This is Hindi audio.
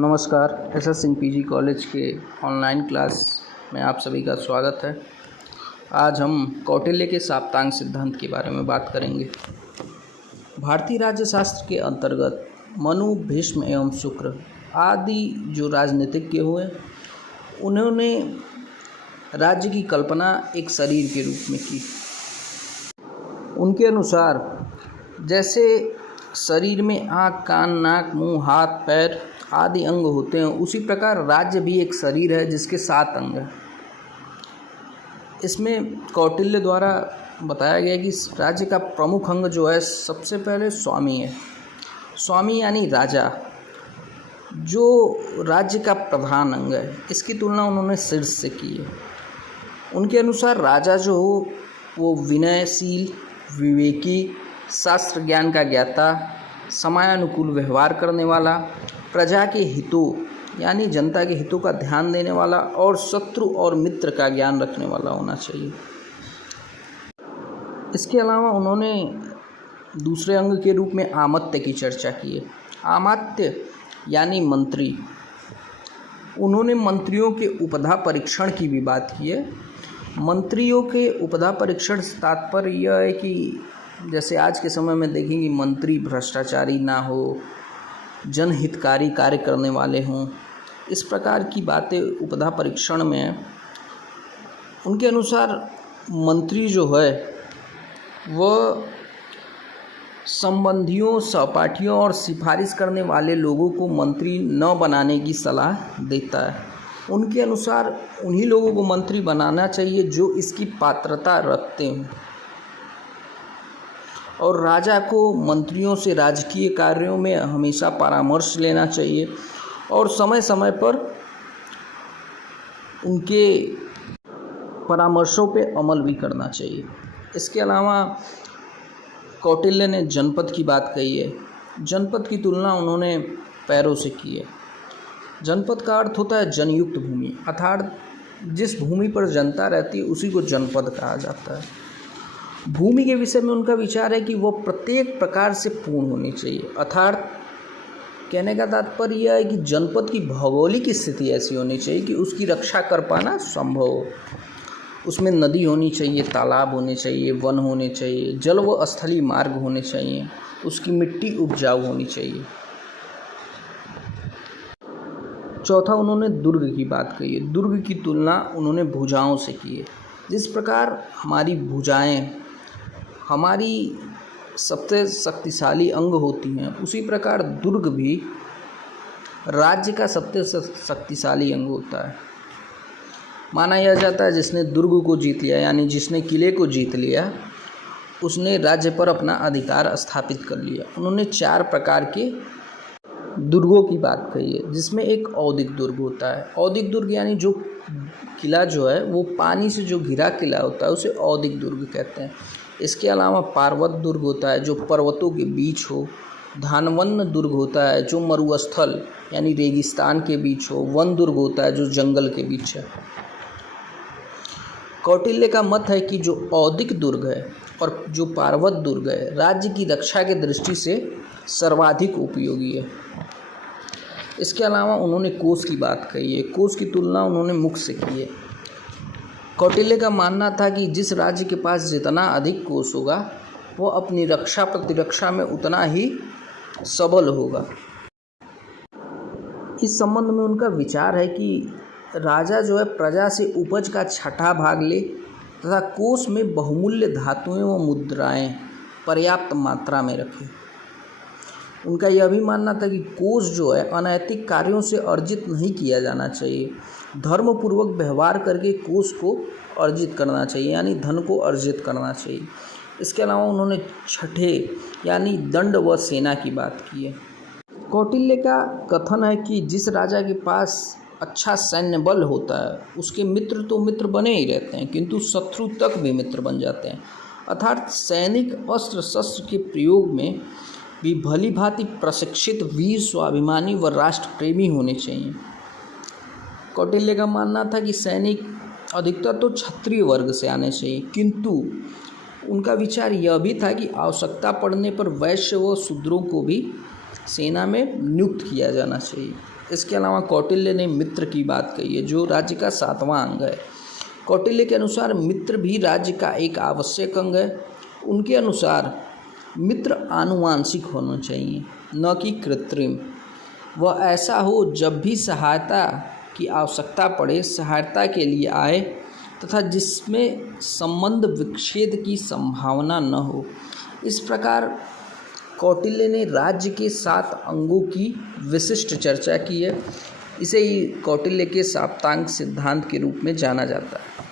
नमस्कार। एस सिंह पीजी कॉलेज के ऑनलाइन क्लास में आप सभी का स्वागत है। आज हम कौटिल्य के साप्तांग सिद्धांत के बारे में बात करेंगे। भारतीय राज्यशास्त्र के अंतर्गत मनु, भीष्म एवं शुक्र आदि जो राजनीतिज्ञ हुए, उन्होंने राज्य की कल्पना एक शरीर के रूप में की। उनके अनुसार जैसे शरीर में आँख, कान, नाक, मुंह, हाथ, पैर आदि अंग होते हैं, उसी प्रकार राज्य भी एक शरीर है जिसके 7 अंग हैं। इसमें कौटिल्य द्वारा बताया गया कि राज्य का प्रमुख अंग जो है, सबसे पहले स्वामी है। स्वामी यानी राजा, जो राज्य का प्रधान अंग है। इसकी तुलना उन्होंने शीर्ष से की है। उनके अनुसार राजा जो हो वो विनयशील, विवेकी, शास्त्र ज्ञान का ज्ञाता, समयानुकूल व्यवहार करने वाला, प्रजा के हितों यानी जनता के हितों का ध्यान देने वाला और शत्रु और मित्र का ज्ञान रखने वाला होना चाहिए। इसके अलावा उन्होंने दूसरे अंग के रूप में आमत्य की चर्चा की है। आमत्य यानी मंत्री। उन्होंने मंत्रियों के उपधा परीक्षण की भी बात की है। मंत्रियों के उपधा परीक्षण से तात्पर्य यह है कि जैसे आज के समय में देखेंगे, मंत्री भ्रष्टाचारी ना हो, जनहितकारी कार्य करने वाले हों, इस प्रकार की बातें उपधा परीक्षण में। उनके अनुसार मंत्री जो है वह संबंधियों, सहपाठियों और सिफारिश करने वाले लोगों को मंत्री न बनाने की सलाह देता है। उनके अनुसार उन्हीं लोगों को मंत्री बनाना चाहिए जो इसकी पात्रता रखते हैं, और राजा को मंत्रियों से राजकीय कार्यों में हमेशा परामर्श लेना चाहिए और समय समय पर उनके परामर्शों पे अमल भी करना चाहिए। इसके अलावा कौटिल्य ने जनपद की बात कही है। जनपद की तुलना उन्होंने पैरों से की है। जनपद का अर्थ होता है जनयुक्त भूमि, अर्थात जिस भूमि पर जनता रहती है उसी को जनपद कहा जाता है। भूमि के विषय में उनका विचार है कि वह प्रत्येक प्रकार से पूर्ण होनी चाहिए, अर्थात कहने का तात्पर्य यह है कि जनपद की भौगोलिक स्थिति ऐसी होनी चाहिए कि उसकी रक्षा कर पाना संभव हो। उसमें नदी होनी चाहिए, तालाब होने चाहिए, वन होने चाहिए, जल व स्थलीय मार्ग होने चाहिए, उसकी मिट्टी उपजाऊ होनी चाहिए। चौथा, उन्होंने दुर्ग की बात कही है। दुर्ग की तुलना उन्होंने भुजाओं से की है। जिस प्रकार हमारी भुजाएं हमारी सबसे शक्तिशाली अंग होती हैं, उसी प्रकार दुर्ग भी राज्य का सबसे शक्तिशाली अंग होता है। माना यह जाता है जिसने दुर्ग को जीत लिया, यानी जिसने किले को जीत लिया, उसने राज्य पर अपना अधिकार स्थापित कर लिया। उन्होंने 4 प्रकार के दुर्गों की बात कही है, जिसमें एक औदिक दुर्ग होता है। औदिक दुर्ग यानी जो किला जो है वो पानी से जो घिरा किला होता है, उसे औदिक दुर्ग कहते हैं। इसके अलावा पार्वत दुर्ग होता है जो पर्वतों के बीच हो। धानवन्न दुर्ग होता है जो मरुस्थल यानी रेगिस्तान के बीच हो। वन दुर्ग होता है जो जंगल के बीच है। कौटिल्य का मत है कि जो औदिक दुर्ग है और जो पार्वत दुर्ग है, राज्य की रक्षा के दृष्टि से सर्वाधिक उपयोगी है। इसके अलावा उन्होंने कोष की बात कही है। कोष की तुलना उन्होंने मुख से की है। कौटिल्य का मानना था कि जिस राज्य के पास जितना अधिक कोष होगा, वो अपनी रक्षा प्रतिरक्षा में उतना ही सबल होगा। इस संबंध में उनका विचार है कि राजा जो है प्रजा से उपज का 6ठा भाग ले तथा कोष में बहुमूल्य धातुएं व मुद्राएं पर्याप्त मात्रा में रखे। उनका यह भी मानना था कि कोष जो है अनैतिक कार्यों से अर्जित नहीं किया जाना चाहिए। धर्मपूर्वक व्यवहार करके कोष को अर्जित करना चाहिए, यानी धन को अर्जित करना चाहिए। इसके अलावा उन्होंने 6ठे यानी दंड व सेना की बात की है। कौटिल्य का कथन है कि जिस राजा के पास अच्छा सैन्य बल होता है, उसके मित्र तो मित्र बने ही रहते हैं, किंतु शत्रु तक भी मित्र बन जाते हैं। अर्थात सैनिक अस्त्र शस्त्र के प्रयोग में भी भली भांति प्रशिक्षित, वीर, स्वाभिमानी व राष्ट्र प्रेमी होने चाहिए। कौटिल्य का मानना था कि सैनिक अधिकतर तो क्षत्रिय वर्ग से आने चाहिए, किंतु उनका विचार यह भी था कि आवश्यकता पड़ने पर वैश्य व शूद्रों को भी सेना में नियुक्त किया जाना चाहिए। इसके अलावा कौटिल्य ने मित्र की बात कही है, जो राज्य का 7वां अंग है। कौटिल्य के अनुसार मित्र भी राज्य का एक आवश्यक अंग है। उनके अनुसार मित्र आनुवांशिक होना चाहिए, न कि कृत्रिम। वह ऐसा हो जब भी सहायता की आवश्यकता पड़े, सहायता के लिए आए, तथा जिसमें संबंध विच्छेद की संभावना न हो। इस प्रकार कौटिल्य ने राज्य के 7 अंगों की विशिष्ट चर्चा की है। इसे ही कौटिल्य के साप्तांग सिद्धांत के रूप में जाना जाता है।